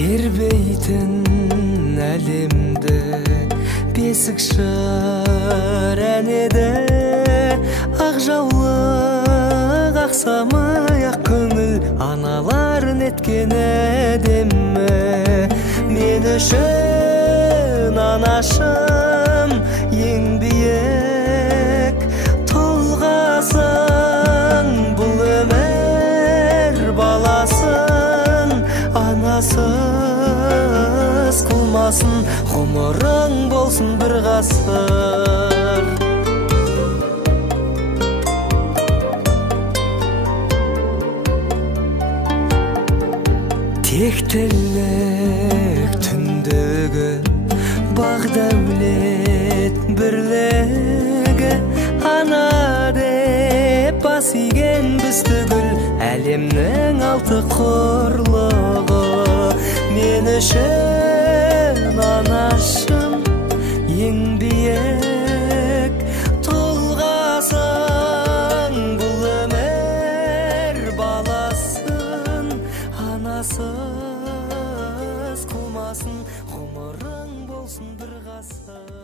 тербейтін әлемді бесік шыр әнеді. Ақ жаулық, ақ самай, ақ көңіл аналар неткен әдемі. Мен үшін анашым ең биік тұлғасың, бұл өмір баласын анасыз қылмасын, ғұмырың болсын бір ғасыр. Тектілік түндегі бақ дәулет бірлігі, ана деп бас иген біз түгіл әлемнің алты құрлығы. Мен үшін анашым ең биік тұлғасың, бұл өмір баласын анасыз қылмасын, ғұмырың болсын бір ғасыр.